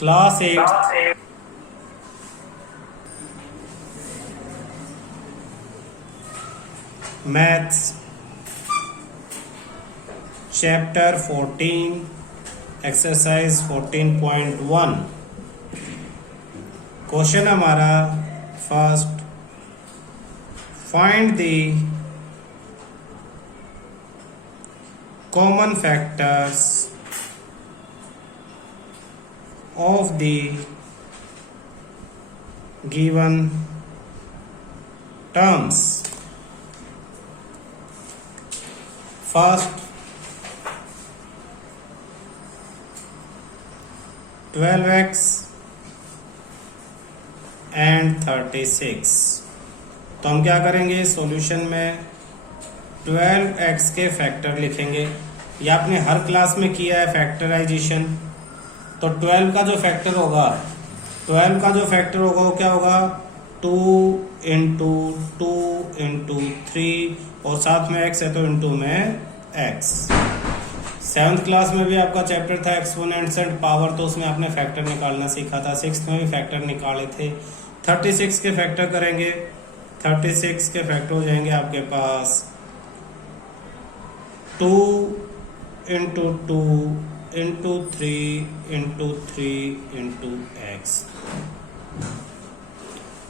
Class 8 maths chapter 14 exercise 14.1 question हमारा first, find the common factors of the given terms. First, 12x and 36. तो हम क्या करेंगे, solution में 12x के फैक्टर लिखेंगे। ये आपने हर क्लास में किया है फैक्टराइजेशन। तो 12 का जो फैक्टर होगा, वो क्या होगा, 2 इंटू 2 इंटू 3 और साथ में x है तो इंटू में x। 7th क्लास में भी आपका चैप्टर था एक्सपोनेंट्स एंड पावर, तो उसमें आपने फैक्टर निकालना सीखा था। 6th में भी फैक्टर निकाले थे। 36 के फैक्टर करेंगे। 36 के फैक्टर हो जाएंगे आपके पास 2 into 2 into 3 into 3 into x.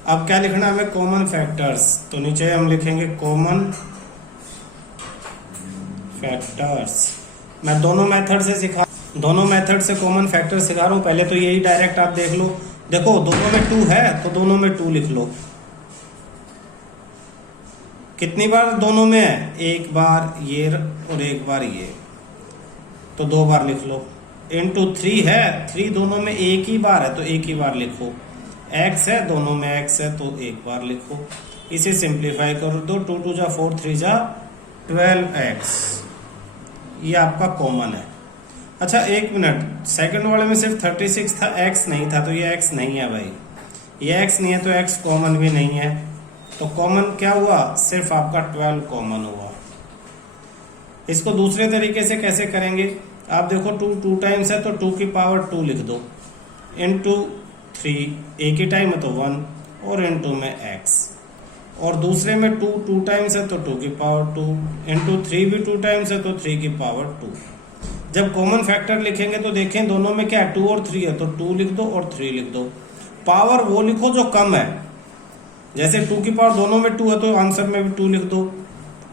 अब क्या लिखना है हमें, कॉमन फैक्टर्स। तो नीचे हम लिखेंगे कॉमन फैक्टर्स। मैं दोनों मेथड से कॉमन फैक्टर सिखा रहा हूं। पहले तो यही डायरेक्ट आप देख लो। देखो दोनों में 2 है तो दोनों में 2 लिख लो। कितनी बार दोनों में है, एक बार ये और एक बार ये, तो 2 बार लिख लो। इंटू 3 है, 3 दोनों में एक ही बार है तो एक ही बार लिखो। x है, दोनों में x है तो एक बार लिखो। इसे सिंप्लीफाई कर दो। 2 2 जा 4 3 जा 12x। ये आपका कॉमन है। अच्छा एक मिनट, सेकंड वाले में सिर्फ 36 था, x नहीं था, तो ये x नहीं है भाई। ये x नहीं है तो x कॉमन भी नहीं है। तो कॉमन क्या हुआ, सिर्फ आपका 12 कॉमन हुआ। इसको दूसरे तरीके से कैसे करेंगे, आप देखो 2 टाइम्स है तो 2 की पावर 2 लिख दो। इंटू 3 एक ही टाइम है तो 1 और इंटू में x। और दूसरे में 2 टाइम्स है तो 2 की पावर 2 इंटू 3 भी 2 टाइम्स है तो 3 की पावर 2। जब कॉमन फैक्टर लिखेंगे तो देखें दोनों में क्या 2 और 3 है तो 2 लिख दो और 3 लिख दो। पावर वो लिखो जो कम है। जैसे 2 की पावर दोनों में 2 है तो आंसर में भी 2 लिख दो।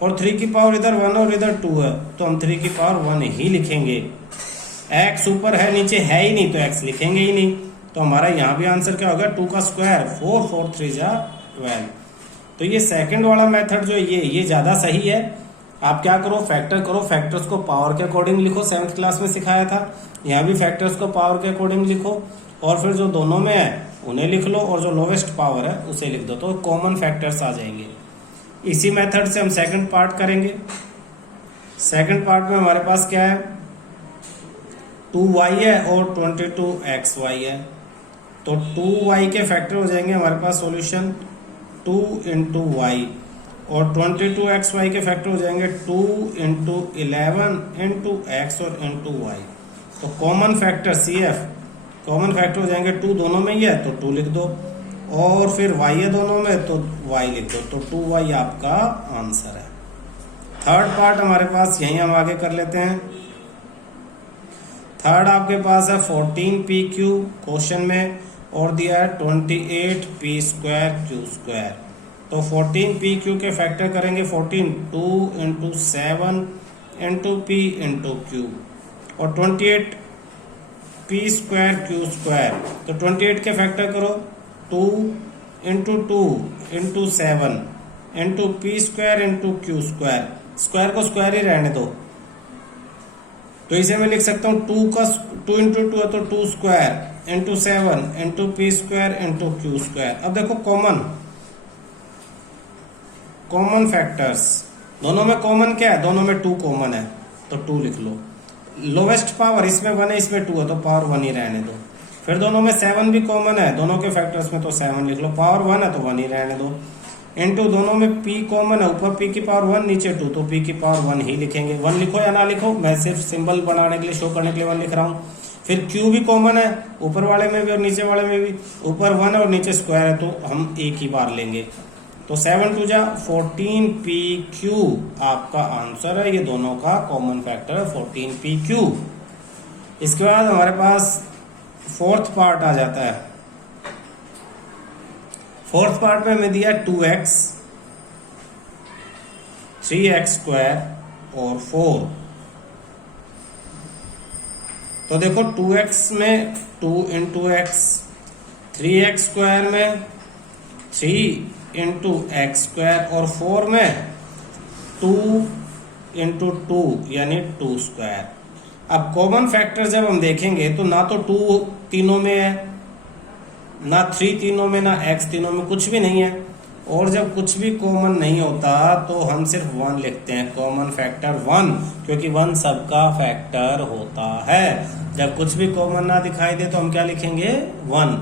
और 3 की पावर इधर 1 और इधर 2 है तो हम 3 की पावर 1 ही लिखेंगे। x ऊपर है नीचे है ही नहीं तो x लिखेंगे ही नहीं। तो हमारा यहाँ भी आंसर क्या होगा, 2 का स्क्वायर 4 4 3 जा 12। तो ये सेकंड वाला मेथड जो है ये ज्यादा सही है। आप क्या करो, फैक्टर करो, फैक्टर्स को पावर के अकॉर्डिंग लिखो। 7th क्लास में सिखाया था। यहाँ भी फैक्टर्स को पावर के अकॉर्डिंग लिखो और फिर जो दोनों में है उन्हें लिख लो और जो लोवेस्ट पावर है उसे लिख दो, तो कॉमन फैक्टर्स आ जाएंगे। इसी मेथड से हम सेकंड पार्ट करेंगे। सेकंड पार्ट में हमारे पास क्या है, 2y है और 22xy है। तो 2y के फैक्टर हो जाएंगे हमारे पास सॉल्यूशन 2 इंटू वाई और 22xy के फैक्टर हो जाएंगे 2 इंटू 11 इंटू एक्स और इंटू वाई। तो common factor CF, common factor हो जाएंगे 2 दोनों में ही है तो 2 लिख दो और फिर y है दोनों में तो y लिख दो। तो 2y आपका आंसर है। थर्ड पार्ट हमारे पास यही हम आगे कर लेते हैं। थर्ड आपके पास है 14pq क्वेश्चन में और दिया है 28p²q²। तो 14pq के फैक्टर करेंगे 14 2 into 7 into p into q और 28p²q²। तो 28 के फैक्टर करो 2 into 2 into 7 into p² into q²। Square को स्क्वायर ही रहने दो। तो इसे मैं लिख सकता हूँ 2 इंटू 2 है तो 2 square into 7 into p² into q²। अब देखो कॉमन फैक्टर्स, दोनों में कॉमन क्या है, दोनों में 2 कॉमन है तो 2 लिख लो। लोवेस्ट पावर इसमें 1 है इसमें 2 है तो पावर 1 ही रहने दो। फिर दोनों में 7 भी कॉमन है, दोनों के फैक्टर्स में तो 7 लिख लो। पावर 1 है तो 1 ही रहने दो। इंटू दोनों में p कॉमन है, ऊपर p की पावर 1 नीचे 2 तो p की पावर 1 ही लिखेंगे। 1 लिखो या ना लिखो, मैं सिर्फ सिंबल बनाने के लिए, शो करने के लिए 1 लिख रहा हूँ। फिर क्यू भी कॉमन है, ऊपर वाले में भी और नीचे वाले में भी। ऊपर 1 और नीचे स्क्वायर है तो हम एक ही बार लेंगे। तो 7 2 जा 14pq आपका आंसर है। ये दोनों का कॉमन फैक्टर है 14pq। इसके बाद हमारे पास फोर्थ पार्ट आ जाता है। फोर्थ पार्ट में हमें दिया 2x, 3x स्क्वायर और 4। तो देखो 2x में 2 इंटू एक्स, 3x स्क्वायर में 3 इंटू एक्स स्क्वायर और 4 में 2 इंटू 2 यानी 2 स्क्वायर। अब कॉमन फैक्टर जब हम देखेंगे तो ना तो 2 तीनों में है, ना 3 तीनों में, ना x तीनों में, कुछ भी नहीं है। और जब कुछ भी कॉमन नहीं होता तो हम सिर्फ 1 लिखते हैं, कॉमन फैक्टर 1, क्योंकि 1 सबका फैक्टर होता है। जब कुछ भी कॉमन ना दिखाई दे तो हम क्या लिखेंगे? 1।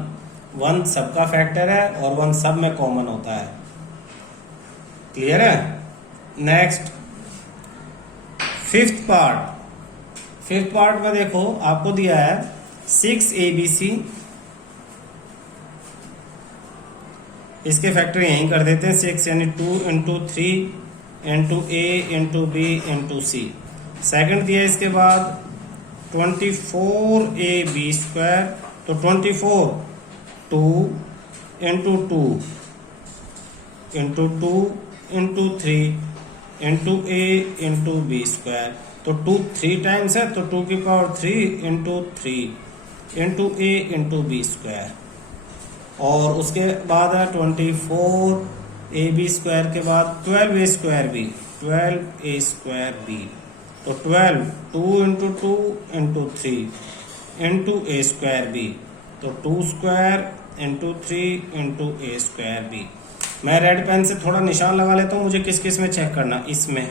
1 सबका फैक्टर है और 1 सब में कॉमन होता है। क्लियर है? Next fifth part. Fifth part में देखो आपको दिया है 6abc। इसके फैक्टर यहीं कर देते हैं 6 यानी 2 इंटू 3 इंटू ए इंटू बी इंटू सी। सेकेंड दिया इसके बाद 24ab स्क्वायर, तो 24 2 इंटू 2 इंटू 2 इंटू 3 इंटू ए इंटू बी स्क्वायर। तो 2 3 टाइम्स है तो 2 की पावर 3 इंटू 3 इंटू ए इंटू बी स्क्वायर। और उसके बाद है 24ab स्क्वायर के बाद 12a square B, 12a square B. तो 12 2 इंटू 2 इंटू 3 इंटू ए स्क्वायर बी, तो 2 स्क्वायर इंटू 3 इंटू ए स्क्वायर बी। मैं रेड पेन से थोड़ा निशान लगा लेता हूँ, मुझे किस किस में चेक करना। इसमें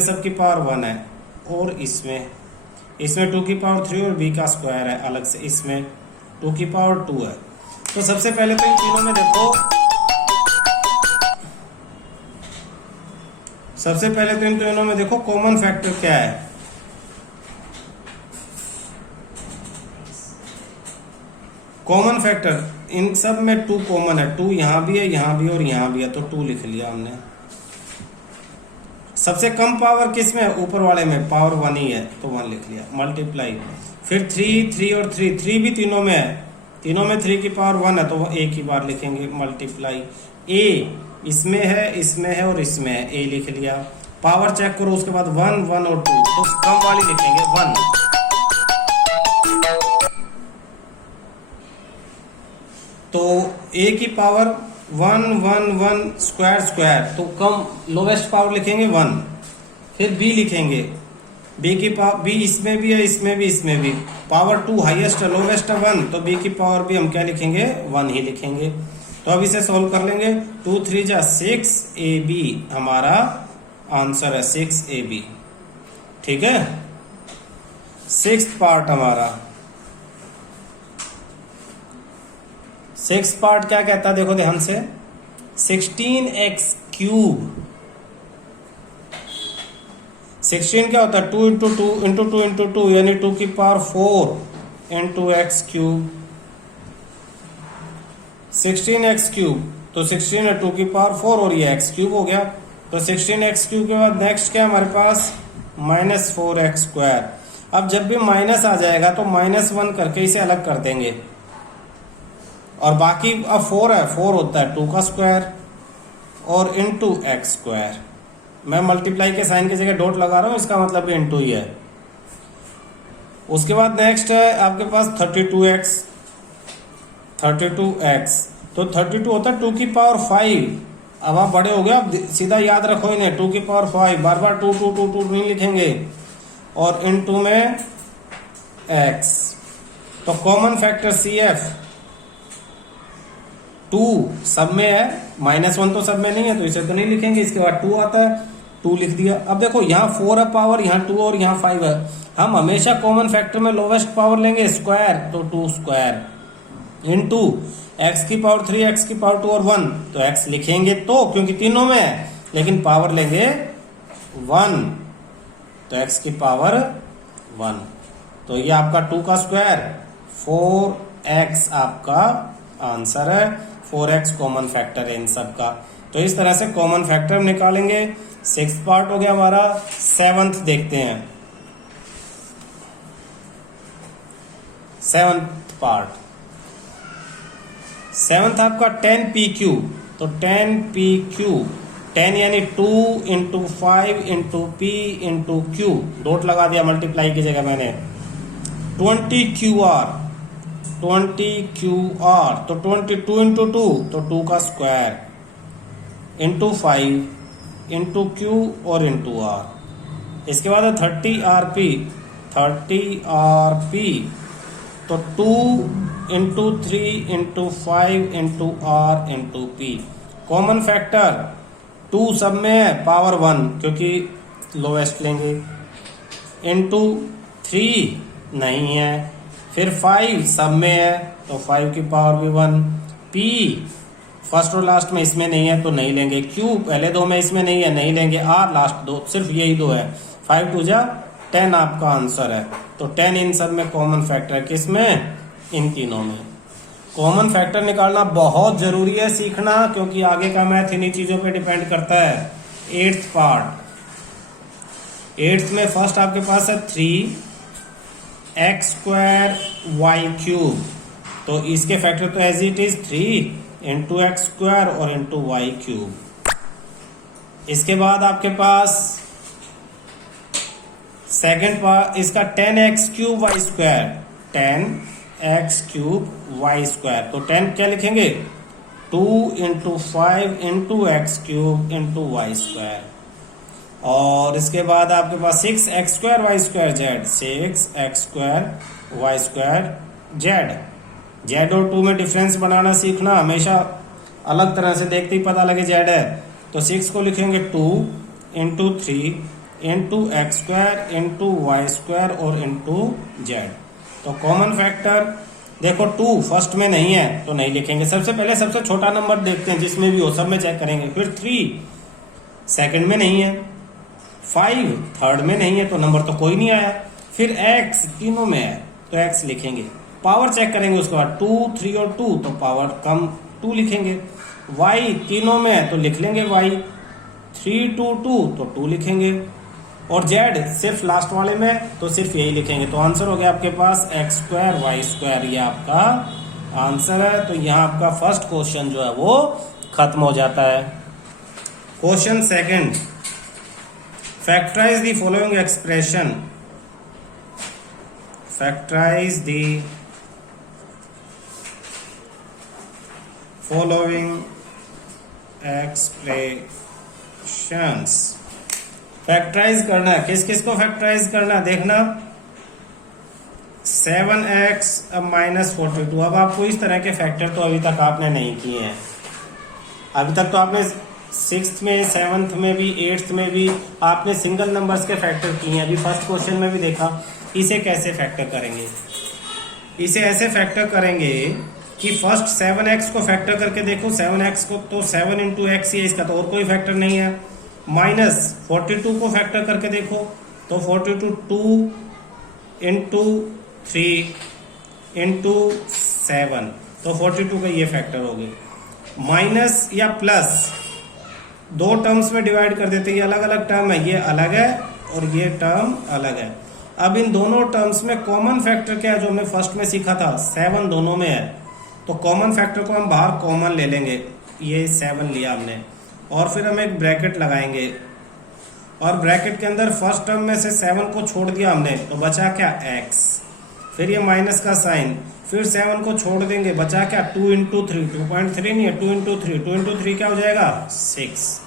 सबकी पावर 1 है, और इसमें 2 की पावर 3 और b का स्क्वायर है अलग से, इसमें 2 की पावर 2 है। तो सबसे पहले तो इन तीनों में देखो, सबसे पहले तो इन तीनों में देखो कॉमन फैक्टर क्या है। कॉमन फैक्टर इन सब में 2 कॉमन है, 2 यहां भी है, यहां भी और यहां भी है, तो 2 लिख लिया हमने। सबसे कम पावर किस में है? ऊपर वाले में, पावर 1 ही है तो 1 लिख लिया। मल्टीप्लाई, फिर 3 और 3 भी तीनों में है, तीनों में 3 की पावर 1 है तो वो एक ही बार लिखेंगे। मल्टीप्लाई ए इसमें है और इसमें है, ए लिख लिया। पावर चेक करो, उसके बाद 1 1 और 2, तो कम वाली लिखेंगे 1। तो ए की पावर 1 1 1 स्क्वायर स्क्वायर, तो कम लोवेस्ट पावर लिखेंगे 1। फिर बी लिखेंगे, बी की पावर, बी इसमें भी है, इसमें भी। पावर 2 हाईएस्ट है, लोवेस्ट है 1, तो बी की पावर भी हम क्या लिखेंगे? 1 ही लिखेंगे। तो अब इसे सॉल्व कर लेंगे। 2 3 जा 6ab हमारा आंसर है, 6ab। ठीक है, सिक्स्थ पार्ट हमारा। सिक्स पार्ट क्या कहता है देखो ध्यान से, 16x क्यूब। 16 क्या होता है? 2 इंटू 2 इंटू 2 इंटू 2 यानी 2 की power 4 into x cube. 16x cube, तो 16 है 2 की पावर 4 और ये x क्यूब हो गया। तो 16x क्यूब के बाद नेक्स्ट क्या है हमारे पास? -4x square. अब जब भी माइनस आ जाएगा तो -1 करके इसे अलग कर देंगे, और बाकी अब 4 है, 4 होता है 2 का स्क्वायर और इंटू एक्स स्क्वायर। मैं मल्टीप्लाई के साइन की जगह डॉट लगा रहा हूं, इसका मतलब भी इंटू ही है। उसके बाद नेक्स्ट है आपके पास 32x। तो 32 होता है 2 की पावर 5। अब आप बड़े हो गए, अब सीधा याद रखो इन्हें, 2 की पावर 5, बार बार 2 2 2 2 नहीं लिखेंगे, और इंटू में x। तो कॉमन फैक्टर CF 2 सब में है, -1 तो सब में नहीं है तो इसे तो नहीं लिखेंगे। इसके बाद 2 आता है, 2 लिख दिया। अब देखो यहाँ 4 है पावर, यहाँ 2 और यहाँ 5 है। हम हमेशा कॉमन फैक्टर में लोवेस्ट पावर लेंगे स्क्वायर, तो 2 स्क्वायर इंटू एक्स की पावर 3, एक्स की पावर 2 और 1, तो x लिखेंगे तो, क्योंकि तीनों में है, लेकिन पावर लेंगे 1, तो x की पावर 1। तो ये आपका 2 का स्क्वायर 4x आपका आंसर है। 4x कॉमन फैक्टर है इन सब का। तो इस तरह से कॉमन फैक्टर निकालेंगे। 6th पार्ट हो गया हमारा। 7th देखते हैं। 7th part. 7th आपका 10pq। तो 10pq 10 यानी 2 into 5 into P into Q, dot लगा दिया मल्टीप्लाई की जगह मैंने। 20QR 20QR तो 22 इंटू 2 तो 2 का स्क्वायर इंटू 5 इंटू क्यू और इंटू आर। इसके बाद है 30RP 30RP तो 2 into 3 into 5 into R into P. Common factor 2 सब में है पावर 1 क्योंकि लोएस्ट लेंगे, इंटू 3 नहीं है, फिर 5 सब में है तो 5 की पावर भी 1। पी फर्स्ट और लास्ट में इसमें नहीं है तो नहीं लेंगे। क्यू पहले दो में इसमें नहीं है, नहीं लेंगे। आर लास्ट दो, सिर्फ यही दो है। 5 2 जा 10 आपका आंसर है। तो 10 इन सब में कॉमन फैक्टर, किस में? इन तीनों में। कॉमन फैक्टर निकालना बहुत जरूरी है सीखना, क्योंकि आगे का मैथ इन्हीं चीजों पे डिपेंड करता है। 8th part. 8th में फर्स्ट आपके पास है 3x² y³ तो इसके फैक्टर तो as it is 3 into x² और इंटू y³। इसके बाद आपके पास सेकेंड पार्ट इसका 10x³ y²। 10x³ y² तो 10 क्या लिखेंगे? 2 into 5 into x³ into y²। और इसके बाद आपके पास 6x² y² z। 6x² y² z। z और 2 में डिफरेंस बनाना सीखना, हमेशा अलग तरह से देखते ही पता लगे z है। तो 6 को लिखेंगे 2 into 3 into x² into y² और इंटू z। तो कॉमन फैक्टर देखो 2 फर्स्ट में नहीं है तो नहीं लिखेंगे। सबसे पहले सबसे छोटा नंबर देखते हैं, जिसमें भी हो सब में चेक करेंगे। फिर 3 सेकंड में नहीं है, 5 थर्ड में नहीं है तो नंबर तो कोई नहीं आया। फिर x तीनों में है तो x लिखेंगे। पावर चेक करेंगे उसके बाद 2 3 और 2 तो पावर कम 2 लिखेंगे। y तीनों में है तो लिख लेंगे y। 3 2 2 तो 2 लिखेंगे। और z सिर्फ लास्ट वाले में तो सिर्फ यही लिखेंगे। तो आंसर हो गया आपके पास x² y²। ये आपका आंसर है। तो यहाँ आपका फर्स्ट क्वेश्चन जो है वो खत्म हो जाता है। Question second, factorise the following expression. Factorise the following expressions. Factorise करना है, किस किस को फैक्टराइज करना है देखना। 7x minus 42। अब आपको इस तरह के फैक्टर तो अभी तक आपने नहीं किए हैं। अभी तक तो आपने 6th में 7th में भी 8th में भी आपने सिंगल नंबर्स के फैक्टर किए हैं। अभी फर्स्ट क्वेश्चन में भी देखा। इसे कैसे फैक्टर करेंगे? इसे ऐसे फैक्टर करेंगे कि फर्स्ट 7x को फैक्टर करके देखो। 7x को तो 7 इंटू एक्स ही है, इसका तो और कोई फैक्टर नहीं है। माइनस 42 को फैक्टर करके देखो तो 42 2 इंटू 3 इंटू 7 तो 42 का ये फैक्टर हो गए। माइनस या प्लस दो टर्म्स में डिवाइड कर देते हैं। ये अलग अलग टर्म है, ये अलग है और ये टर्म अलग है। अब इन दोनों टर्म्स में कॉमन फैक्टर क्या है जो हमने फर्स्ट में सीखा था? 7 दोनों में है तो कॉमन फैक्टर को हम बाहर कॉमन ले लेंगे। ये 7 लिया हमने और फिर हम एक ब्रैकेट लगाएंगे और ब्रैकेट के अंदर फर्स्ट टर्म में से 7 को छोड़ दिया हमने तो बचा क्या? x। फिर ये माइनस का साइन, फिर 7 को छोड़ देंगे, बचा क्या? 2 इंटू 3 2.3 नहीं है, 2 इंटू 3 2 इंटू 3 क्या हो जाएगा? 6।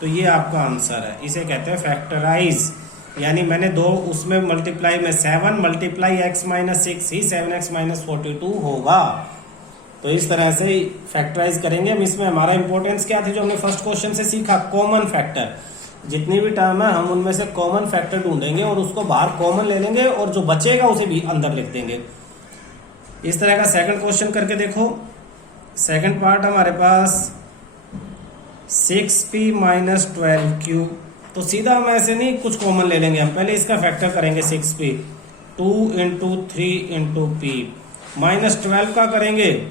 तो ये आपका आंसर है। इसे कहते हैं फैक्टराइज। यानी मैंने दो उसमें मल्टीप्लाई में 7 मल्टीप्लाई x माइनस 6 ही 7x माइनस 42 होगा। तो इस तरह से फैक्टराइज करेंगे हम। इसमें हमारा इंपॉर्टेंस क्या थी जो हमने फर्स्ट क्वेश्चन से सीखा? Common factor. जितनी भी टर्म है हम उनमें से कॉमन फैक्टर ढूंढेंगे और उसको बाहर कॉमन ले लेंगे और जो बचेगा उसे भी अंदर लिख देंगे। इस तरह का सेकंड क्वेश्चन करके देखो। सेकंड पार्ट हमारे पास 6p माइनस 12q। तो सीधा हम ऐसे नहीं कुछ कॉमन ले लेंगे, हम पहले इसका फैक्टर करेंगे 6p। 2 इंटू 3 इंटू पी, -12 का करेंगे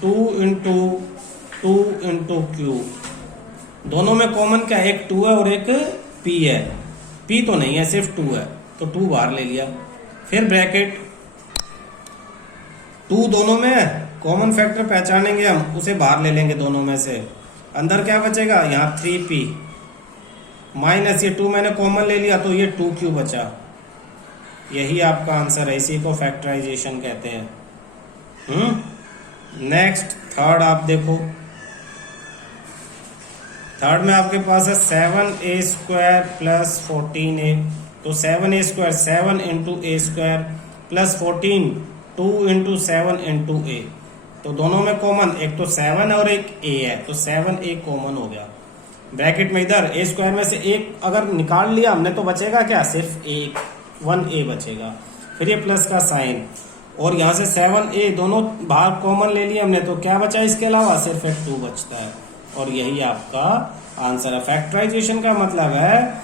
2 इंटू 2 इंटू क्यू। दोनों में कॉमन क्या है, एक 2 है और एक पी है, पी तो नहीं है सिर्फ 2 है, तो 2 बाहर ले लिया। फिर ब्रैकेट 2 दोनों में है, कॉमन फैक्टर पहचानेंगे हम, उसे बाहर ले लेंगे दोनों में से। अंदर क्या बचेगा, यहाँ 3p माइनस ये 2 मैंने कॉमन ले लिया तो ये 2q बचा। यही आपका आंसर है, इसी को फैक्टराइजेशन कहते हैं। नेक्स्ट थर्ड आप देखो, थर्ड में आपके पास है 7a² प्लस 14a। तो 7a², 7 इंटू ए स्क्वायर प्लस 14, 2 इंटू 7 इंटू ए। तो दोनों में कॉमन, एक तो 7 है और एक a है, तो 7a कॉमन हो गया। ब्रैकेट में इधर ए स्क्वायर में से एक अगर निकाल लिया हमने तो बचेगा क्या, सिर्फ एक 1a बचेगा। फिर ये प्लस का साइन, और यहाँ से 7a दोनों बाहर कॉमन ले लिया हमने, तो क्या बचा इसके अलावा, सिर्फ एक 2 बचता है। और यही आपका आंसर है। फैक्टराइजेशन का मतलब है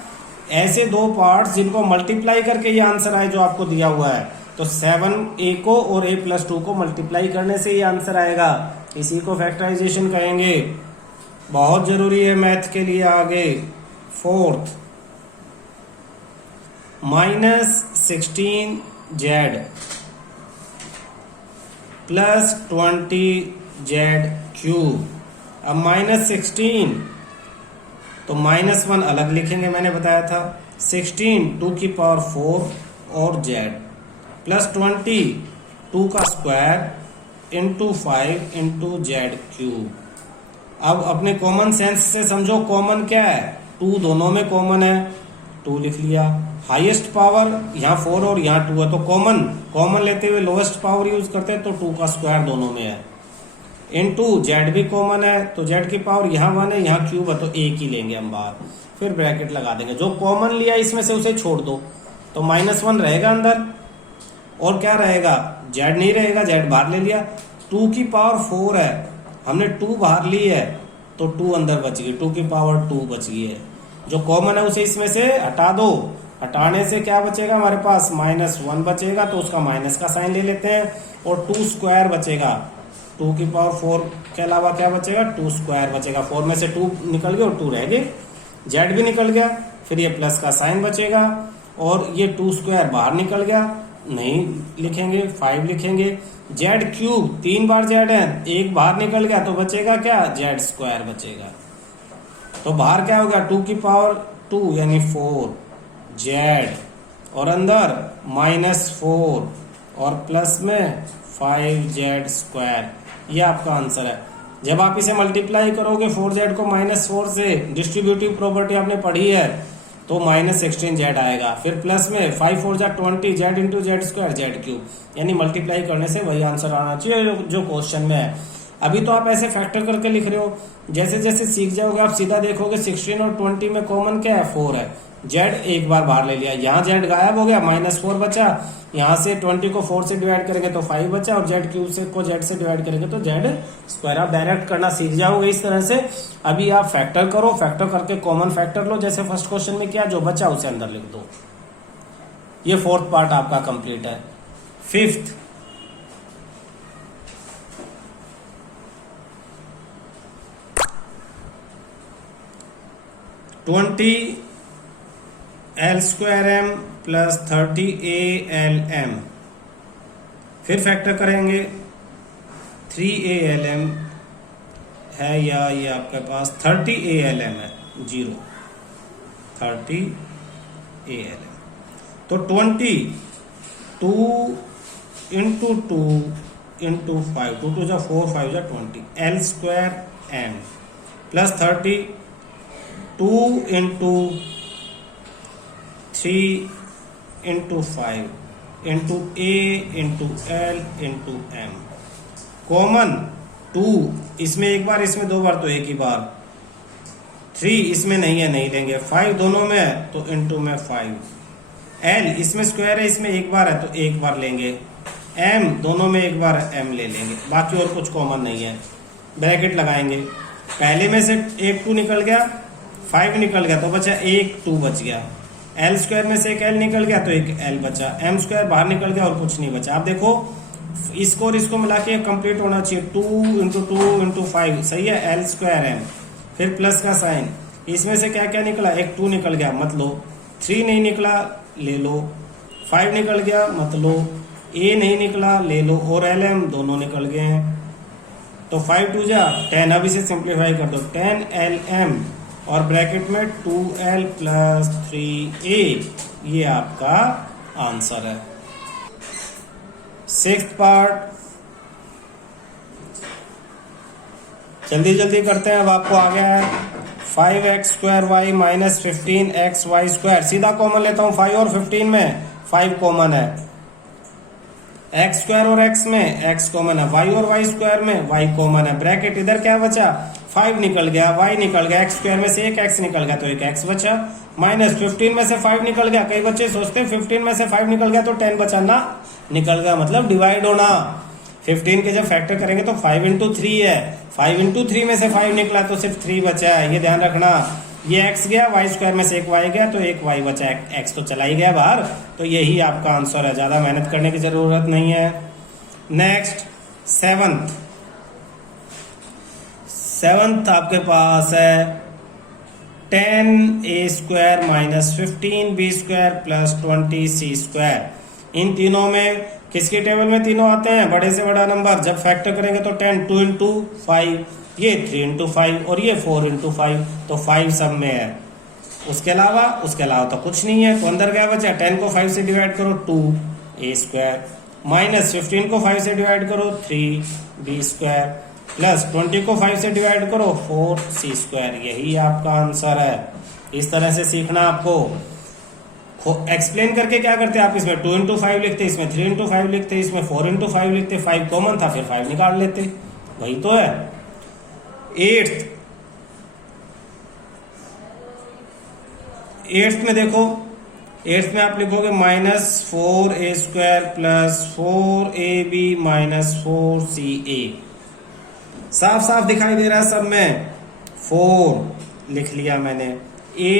ऐसे दो पार्ट्स जिनको मल्टीप्लाई करके ये आंसर आए जो आपको दिया हुआ है। तो 7a को और a+2 को मल्टीप्लाई करने से ये आंसर आएगा, इसी को फैक्टराइजेशन कहेंगे। बहुत जरूरी है मैथ के लिए आगे। Fourth, -16z plus 20z⁵। अब -16 तो -1 अलग लिखेंगे, मैंने बताया था। 16 2 की पावर 4 और z प्लस 20 2 का स्क्वायर इंटू 5 इंटू z⁵। अब अपने कॉमन सेंस से समझो, कॉमन क्या है, 2 दोनों में कॉमन है, 2 लिख लिया। हाईएस्ट पावर यहाँ 4 और यहाँ 2 है, तो कॉमन लेते हुए लोएस्ट पावर यूज करते हैं, तो 2 का स्क्वायर दोनों में है। इनटू जेड भी कॉमन है, तो जेड की पावर यहाँ 1 है, यहाँ क्यूब है, तो एक ही लेंगे हम बाहर। फिर ब्रैकेट लगा देंगे, जो कॉमन लिया इसमें से उसे छोड़ दो, तो -1 रहेगा अंदर, और क्या रहेगा, जेड नहीं रहेगा, जेड बाहर ले लिया। 2 की पावर 4 है, हमने 2 बाहर ली है, तो 2 अंदर बच गई, 2 की पावर 2 बच गई है। जो कॉमन है उसे इसमें से हटा दो, हटाने से क्या बचेगा हमारे पास, -1 बचेगा, तो उसका माइनस का साइन ले लेते हैं, और 2 स्क्वायर बचेगा। 2 की पावर 4 के अलावा क्या बचेगा, 2 स्क्वायर बचेगा। 4 में से 2 निकल गए और 2 रह गए, जेड भी निकल गया। फिर ये प्लस का साइन बचेगा, और ये 2 स्क्वायर बाहर निकल गया, नहीं लिखेंगे, 5 लिखेंगे। z⁵, 3 बार z है, एक बाहर निकल गया, तो बचेगा क्या, z² बचेगा। तो बाहर क्या हो गया, 2 की पावर 2 यानी 4 z, और अंदर -4 और प्लस में 5z²। ये आपका आंसर है। जब आप इसे मल्टीप्लाई करोगे 4z को -4 से, डिस्ट्रीब्यूटिव प्रॉपर्टी आपने पढ़ी है, तो -16z आएगा। फिर प्लस में 5 4 जा 20 z इंटू z², z⁵, यानी मल्टीप्लाई करने से वही आंसर आना चाहिए जो क्वेश्चन में है। अभी तो आप ऐसे फैक्टर करके लिख रहे हो, जैसे जैसे सीख जाओगे आप सीधा देखोगे 16 और 20 में कॉमन क्या है, 4 है, z एक बार बाहर ले लिया, यहाँ z गायब हो गया, -4 बचा, यहाँ से 20 को 4 से डिवाइड करेंगे तो 5 बचा, और z³ से को z से डिवाइड करेंगे तो z²। आप डायरेक्ट करना सीख जाओगे इस तरह से। अभी आप फैक्टर करो, फैक्टर करके कॉमन फैक्टर लो, जैसे फर्स्ट क्वेश्चन में किया, जो बचा उसे अंदर लिख दो। ये फोर्थ पार्ट आपका कंप्लीट है। Fifth, l² m plus 30a फिर फैक्टर करेंगे, 3a है, या ये आपके पास 30a है, 0 30a। तो 20 2 इंटू 2 इंटू 5, 2 2 जा 4 5 जा 20, l² m plus 30 2 into 3 into 5 into a into l into m। Common 2 इसमें एक बार, इसमें 2 बार, तो एक ही बार। 3 इसमें नहीं है, नहीं लेंगे। 5 दोनों में है, तो इंटू में 5। l इसमें स्क्वायर है, इसमें एक बार है, तो एक बार लेंगे। m दोनों में एक बार है, m ले लेंगे। बाकी और कुछ कॉमन नहीं है। ब्रैकेट लगाएंगे, पहले में से एक 2 निकल गया, 5 निकल गया, तो बचा एक 2 बच गया। एल स्क्वायर में से एक एल निकल गया तो एक एल बचा, एम स्क्वायर बाहर निकल गया और कुछ नहीं बचा। आप देखो इसको और इसको मिला के कंप्लीट होना चाहिए, 2 × 2 × 5 सही है, एल स्क्वायर एम, फिर प्लस का साइन, इसमें से क्या क्या निकला, एक 2 निकल गया मत लो, 3 नहीं निकला ले लो, 5 निकल गया मत लो, ए नहीं निकला ले लो, और एल एम दोनों निकल गए हैं। तो 5 2 जा 10, अब इसे सिंप्लीफाई कर दो, 10 एल एम और ब्रैकेट में 2l + 3a, ये आपका आंसर है। 6th पार्ट जल्दी जल्दी करते हैं। अब आपको आ गया है 5x² y - 15xy², सीधा कॉमन लेता हूं, 5 और 15 में 5 कॉमन है, x² और x में x कॉमन है, y और y² में y कॉमन है, ब्रैकेट इधर क्या बचा, 5 निकल गया, y निकल गया, x² में से एक x निकल गया तो एक x बचा, -15 में से 5 निकल गया, कई बच्चे सोचते हैं 15 में से 5 निकल गया तो 10 बचा, ना, निकल गया मतलब डिवाइड होना, 15 के जब फैक्टर करेंगे तो 5 × 3 है, 5 × 3 में से 5 निकला तो सिर्फ 3 बचा है, ये ध्यान रखना। ये x गया, y² में से एक y गया तो एक y बचा, x तो चला ही गया बाहर, तो यही आपका आंसर है, ज्यादा मेहनत करने की जरूरत नहीं है। नेक्स्ट 7th आपके पास है 10a² - 15b² + 20c²। इन तीनों में किसके टेबल में तीनों आते हैं, बड़े से बड़ा नंबर, जब फैक्टर करेंगे तो 10 2 × 5, ये 3 × 5 और ये 4 × 5, तो 5 सब में है, उसके अलावा तो कुछ नहीं है। तो अंदर क्या बचा, 10 को 5 से डिवाइड करो 2a² -15 को 5 से डिवाइड करो 3b² प्लस 20 को 5 से डिवाइड करो 4c², यही आपका आंसर है। इस तरह से सीखना आपको। एक्सप्लेन करके क्या करते आप, इसमें 2 × 5 लिखते, इसमें 3 × 5 लिखते, इसमें 4 × 5 लिखते, 5 कॉमन था फिर 5 निकाल लेते, वही तो है। 8th में देखो, 8th में आप लिखोगे -4a² + 4ab - 4ca, साफ साफ दिखाई दे रहा है सब में, 4 लिख लिया मैंने, a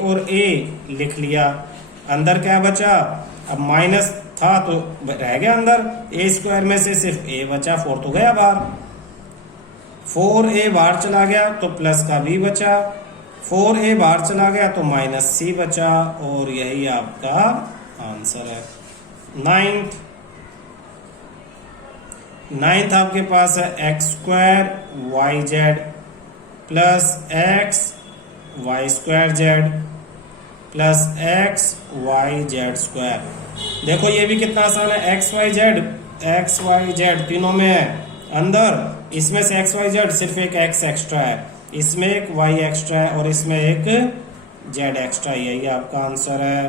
और a लिख लिया, अंदर क्या बचा, अब माइनस था तो रह गया अंदर, a² में से सिर्फ a बचा, 4 तो गया बाहर, 4a बाहर चला गया तो प्लस का b बचा, 4a बाहर चला गया तो -c बचा, और यही आपका आंसर है। 9th आपके पास है x² yz + x y² + x yz²। देखो ये भी कितना आसान है, x y z तीनों में है, अंदर इसमें से x y z सिर्फ एक x एक्स्ट्रा है, इसमें एक y एक्स्ट्रा है और इसमें एक z एक्स्ट्रा, यही आपका आंसर है।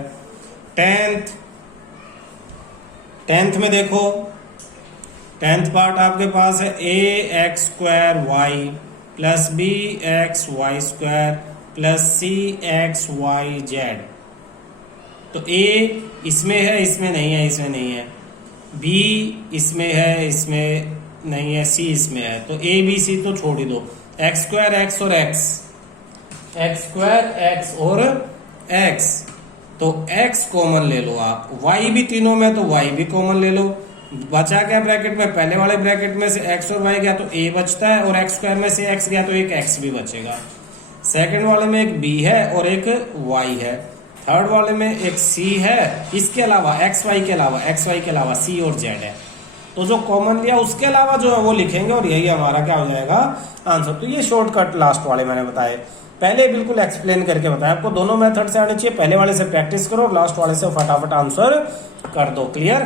10th में देखो, 10th पार्ट आपके पास है ax² y + bx y² + cx yz। तो a इसमें है, इसमें नहीं है, इसमें नहीं है, b इसमें है, इसमें नहीं है, c इसमें है, तो a b c तो छोड़ ही दो, x² x और x और x, तो x कॉमन ले लो आप, y भी तीनों में तो y भी कॉमन ले लो, बचा क्या ब्रैकेट में, पहले वाले ब्रैकेट में से x और y गया तो a बचता है, और x² में से x गया तो एक x भी बचेगा, सेकंड वाले में एक b है और एक y है, थर्ड वाले में एक c है, इसके अलावा xy के अलावा c और z है, तो जो कॉमन लिया उसके अलावा जो है वो लिखेंगे, और यही हमारा क्या हो जाएगा आंसर। तो ये शॉर्टकट लास्ट वाले मैंने बताए, पहले बिल्कुल एक्सप्लेन करके बताया आपको, दोनों मेथड से आने चाहिए, पहले वाले से प्रैक्टिस करो, लास्ट वाले से फटाफट आंसर कर दो। क्लियर।